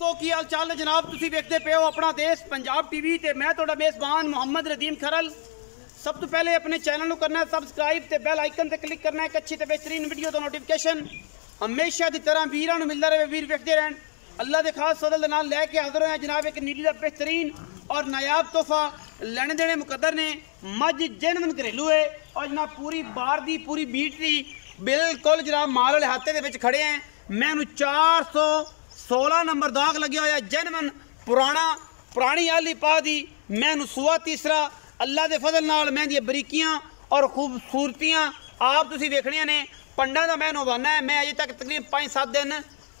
दोस्तों की हाल चाल है जनाब। तुसी देखते पे हो अपना देश पंजाब टीवी ते मैं तुहाडा मेज़बान मोहम्मद रदीम खरल। सब तो पहले अपने चैनल को करना है सबसक्राइब ते बेल आइकन ते क्लिक करना है एक अच्छी ते बेहतरीन वीडियो तो नोटिफिकेशन हमेशा की तरह वीरां नूं मिलदा रहे, वीर वेखदे रहन। अल्लाह के खास फजल दे नाल लैके हाज़र होए जनाब एक नीली दा बेहतरीन और नायाब तोहफा लैने देने मुकद्दर ने। मझ जेनवन घरेलू है और जनाब पूरी बार दी पूरी बीट दी बिल्कुल जनाब माल वाले हाथे दे विच खड़े हैं। मैं 416 नंबर दाग लग्या होया जेनवन पुरानी आली पा दी। मैं सुआ तीसरा अल्लाह के फजल नाल मैं दी बरीकियां और खूबसूरतियां आप तुसी वेखनियां ने। पंडा का मैं वाना है, मैं अजे तक तकरीबन 5-7 दिन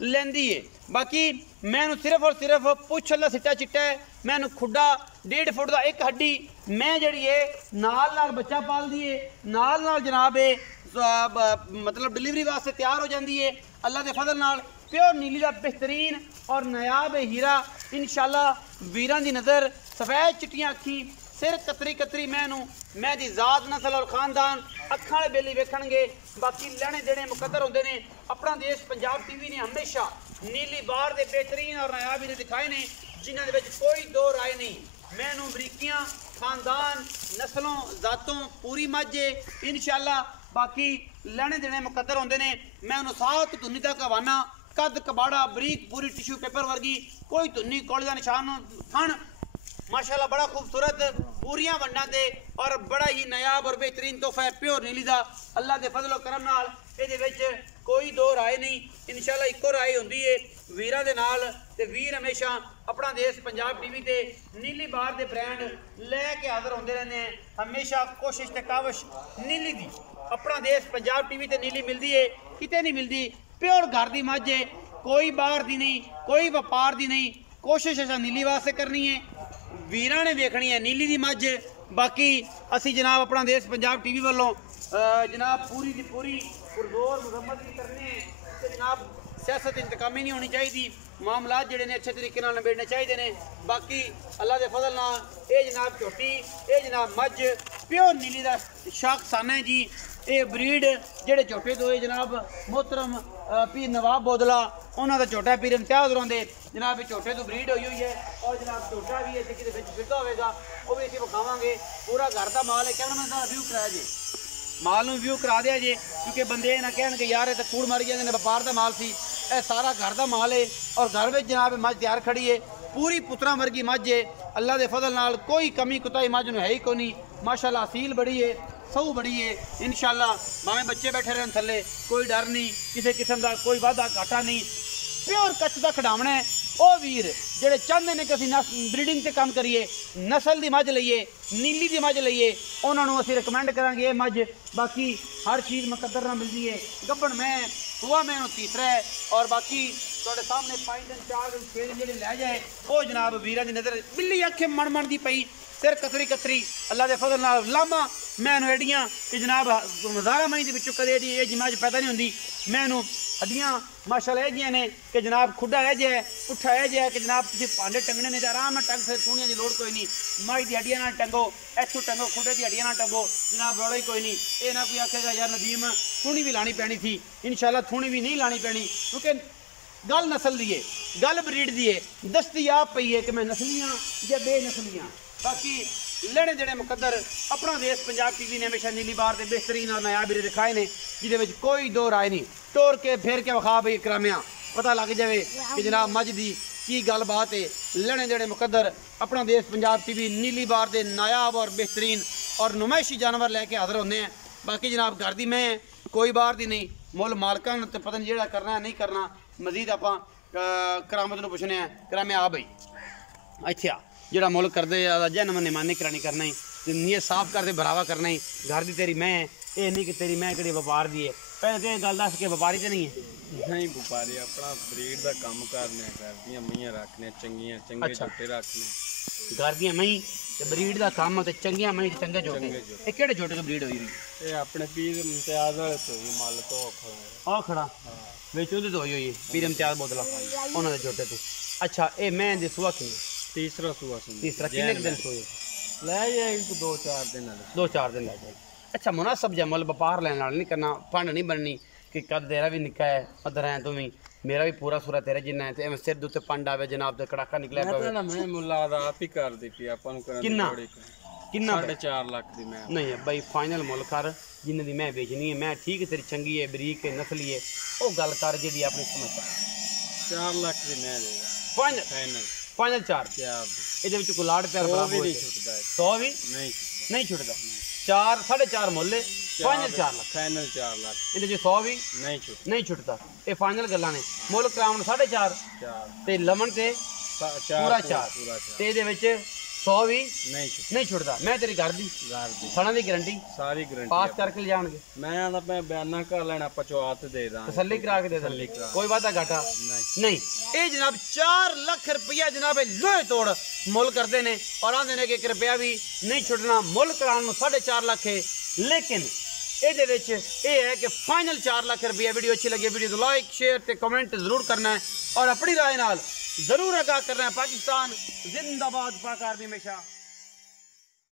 लेंदी है। बाकी मैं सिर्फ और सिर्फ पुछ अल्लाह सिट्टा चिट्टा है। मैं खुड्डा 1.5 फुट का एक हड्डी मैं जी है नाल बच्चा पाल दी है, नाल जनाब है मतलब डिलीवरी वास्ते तैयार हो जाती है। अल्लाह के फजल नाल प्योर नीली का बेहतरीन और नायाब हीरा इंशाल्लाह वीरां दी नज़र सफ़ेद चिट्टियां अखी सिर कतरी मैं दी जात नस्ल और खानदान अखां वाले बेली वेखणगे। बाकी लैने देने मुकद्दर होंदे ने। अपना देश पंजाब टीवी ने हमेशा नीली बार दे बेहतरीन और नायाब हीरे दिखाए ने जिन्हां दे विच कोई दो राय नहीं। मैनू बरीकियां खानदान नस्लों जातों पूरी मझे इंशाल्लाह बाकी लैने देने मुकद्दर होंदे ने। मैं उन्होंने सात धुन्नी तक हवाना कद कबाड़ा बरीक पूरी टिश्यू पेपर वर्गी कोई धुन्नी कोले का निशान थन माशाल्लाह बड़ा खूबसूरत पूरियां वंडा दे और बड़ा ही नायाब और बेहतरीन तोहफा है प्योर नीली दा। अल्लाह के फजल करम नाल इहदे विच कोई दो राय नहीं। इंशाल्लाह इको राय होंदी है वीरां दे नाल ते वीर हमेशा अपना देश पंजाब टीवी ते नीली बार दे ब्रांड लैके हाज़र होंदे रहंदे हैं। हमेशा कोशिश ते काविश नीली दी अपना देश पंजाब टीवी ते नीली मिलती है, किते नहीं मिलती। प्योर घर दी मझ है, कोई बाहर दी नहीं, कोई व्यापार दी नहीं। कोशिश असां नीली वास्ते करनी है, वीरां ने देखनी है नीली दी मझ। बाकी असी जनाब अपना देश पंजाब टीवी वालों जनाब पूरी दी पूरी पुरजोर मुरम्मत भी करनी है। तो जनाब सियासत इंतकामी नहीं होनी चाहिए, मामलात जेडे ने अच्छे तरीके नाल निबेड़ने चाहिए ने। बाकी अल्लाह के फजल नाल ये जनाब झोटी ये जनाब मझ प्योर नीली का शाखसाना है जी। ये ब्रीड जेडे झोटे तो जनाब मोहतरम पीर नवाब बोदला उन्होंने झोटा पीर इम्तियाज रौंदे जनाब। ये झोटे तो ब्रीड हुई है और जनाब झोटा भी इतने कि फिरता होगा वो भी अभी विखावे। पूरा घर का माल है, कैमरा मैन व्यू कराया जी माल में व्यू करा दिया जी क्योंकि बंदे ना कह यार ये तो कूड़ मारी जाते हैं व्यापार का माल सी। यह सारा घर का माल है और घर में जनाब मझ तैयार खड़ी है पूरी पुत्रा वर्गी मझ है। अल्लाह के फजल नाल कोई कमी कुताही मझ में है ही कोई नहीं। माशाल्लाह असील बड़ी है सऊ बड़ी है इंशाल्लाह। भावें बच्चे बैठे रहन थले कोई डर नहीं, किसी किस्म का कोई वाधा घाटा नहीं। प्योर कच्च का खिडावना है वो वीर जेडे चाहते हैं कि असीं ब्रीडिंग से काम करिए नस्ल की मझ लईए नीली की मझ लईए उन्होंने असीं रिकमेंड करांगे ये मझ। बाकी हर चीज़ मुकद्दर नाल मिलती है। गब्बन मैं हुआ मैं तीसरा है और बाकी तुहाडे सामने 5 दिन 4 दिन 6 दिन जेडे लै जाए वो जनाब वीरां दी नज़र बिल्ली अखे मन दी पई सिर कतरी अल्लाह के फजल नाल लामा मैनू एडियां कि जनाब 1000 मई के विचों कदे ये जिमाज पैदा नहीं होंदी। मैनू हड्डियां माशाल्लाह एजियां ने कि जनाब खुड्डा है जे पुट्ठा है जे कि जनाब तुसीं भांडे टंगने ने आराम नाल टंग फिर सूणियां की लोड़ कोई नहीं। माई दी हड्डियां नाल टंगो इत्थों टंगो खुड्डे दी हड्डियां नाल टंगो जनाब रौला ही कोई नहीं। ये ना कोई आखेगा यार नदीम थूनी भी लानी पैनी थी, इंशाल्लाह थूनी भी नहीं लानी पैनी क्योंकि गल नस्ल दी है गल ब्रीड दी है दस्ती आप पई है कि मैं नस्लियाँ या बेनस्लियाँ। बाकी लेने देने मुकद्दर अपना देश पंजाब टीवी ने हमेशा नीली बार के बेहतरीन और नायाब हीरे दिखाए ने जिहदे कोई दो राय नहीं। टोर के फेर के विखा बई करामिया पता लग जाए कि जनाब मझ दी की गल बात है। लेने देने मुकद्दर अपना देश पंजाब टीवी नीली बार के नायाब और बेहतरीन और नुमाइशी जानवर लैके हाज़र होंदे हैं। बाकी जनाब घर दी मैं कोई बाहर दी नहीं मुल मालकां तो पता नहीं जेड़ा करना है नहीं करना। मजीद आप करामत नूं पुछने करामे आ बई इत्थे आ जेड़ा मुल करदे जहन मन मानी करानी करना ही नीयत साफ करते बरावा करना ही। घर दी तेरी मैं ये नहीं कि तेरी मैं कि व्यापार दी है। पहले तो गल दस के व्यापारी तो नहीं है नहीं व्यापारी अपना ब्रीड का काम करने घर दियां मईयां रखने चंगियां चंगे झोटे रखने घर दियां मई ते ब्रीड का काम ते चंगियां मई चंगे झोटे। ये केड़े झोटे तो ब्रीड होई ये अपने पीर इम्तियाज वाले तो ही माल तो आ खड़ा विच ओदे तो होई पीर इम्तियाज बोतला उन्हां दे झोटे तो। अच्छा ये मैं दे सुआ किने तीसरा सुआ तीसरा कितने दिन सोए लै जाए 2-4 दिन 2-4 दिन लै जाए। अच्छा मुनासब जै मुल व्यापार लैन वाला नहीं करना फंड नहीं बननी कि कद तेरा भी निका है अदर है तू भी मेरा भी पूरा सूरा तेरे जिन्ना है ते सिर दे उत्ते पंड आवे जनाब ते कड़ाका निकले पवे मैं मुल्ला आप ही कर दी पी अपन नु करन किन्ना? किन्ना 4.5 लाख दी मैं नहीं है भाई फाइनल मुल कर जिन्ने दी मैं बेचनी है मैं ठीक है तेरी चंगी है बरीक है नस्ली है ओ गल कर जेदी अपनी समझ 4 लाख दी मैं देगा फाइनल फाइनल फाइनल 4 ਇਹਦੇ ਵਿੱਚ ਕੋਈ ਲਾੜ ਪਿਆਰ ਬਰਾਬਰ नहीं छुटदा है 100 ਵੀ नहीं छुटदा ਨਹੀਂ ਛੁੱਟਦਾ 4 4.5 ਮੁੱਲ ਹੈ ਫਾਈਨਲ 4 ਲੱਖ फाइनल 4 लाख ਇਹਦੇ ਵਿੱਚ 100 ਵੀ नहीं छुटदा ਨਹੀਂ ਛੁੱਟਦਾ ਇਹ ਫਾਈਨਲ ਗੱਲਾਂ ਨੇ ਮੁੱਲ ਕਰਾਉਣ 4.5 4 ਤੇ ਲਮਣ ਤੇ ਪੂਰਾ 4 पूरा 4 ਤੇ ਇਹਦੇ ਵਿੱਚ 100 ਵੀ नहीं छुटदा ਨਹੀਂ ਛੁੱਟਦਾ ਮੈਂ ਤੇਰੀ ਘਰ ਦੀ गार दी ਸਣਾ ਦੀ ਗਾਰੰਟੀ सारी गारंटी ਪਾਸ ਕਰਕੇ ਲਿਜਾਣਗੇ मैं आदा मैं बयाना कर लेना पचवात दे दा ਤਸੱਲੀ ਕਰਾ ਕੇ ਦੇ ਤਸੱਲੀ ਦੇ ਕਰਾ। ਕੋਈ ਵਾਦਾ ਘਾਟਾ नहीं ਨਹੀਂ ਇਹ ਜਨਾਬ 4 ਲੱਖ ਰੁਪਇਆ ਜਨਾਬ ਇਹ ਲੋਹੇ ਤੋੜ ਮੁੱਲ ਕਰਦੇ ਨੇ ਔਰ ਆਂਦੇ ਨੇ ਕਿ 1 ਰੁਪਇਆ ਵੀ ਨਹੀਂ ਛੁੱਟਣਾ ਮੁੱਲ ਕਰਾਉਣ ਨੂੰ 4.5 ਲੱਖ ਹੈ ਲੇਕਿਨ ਇਹਦੇ ਵਿੱਚ ਇਹ ਹੈ ਕਿ ਫਾਈਨਲ 4 ਲੱਖ ਰੁਪਇਆ ਵੀਡੀਓ ਅੱਛੀ ਲੱਗੀ ਵੀਡੀਓ ਨੂੰ ਲਾਈਕ ਸ਼ੇਅਰ ਤੇ ਕਮੈਂਟ ਜ਼ਰੂਰ ਕਰਨਾ ਹੈ ਔਰ ਆਪਣੀ ਰਾਏ ਨਾਲ ਜ਼ਰੂਰ ਆਗਾਹ ਕਰਨਾ ਹੈ ਪਾਕਿस्तान जिंदाबाद पाक आर्मी हमेशा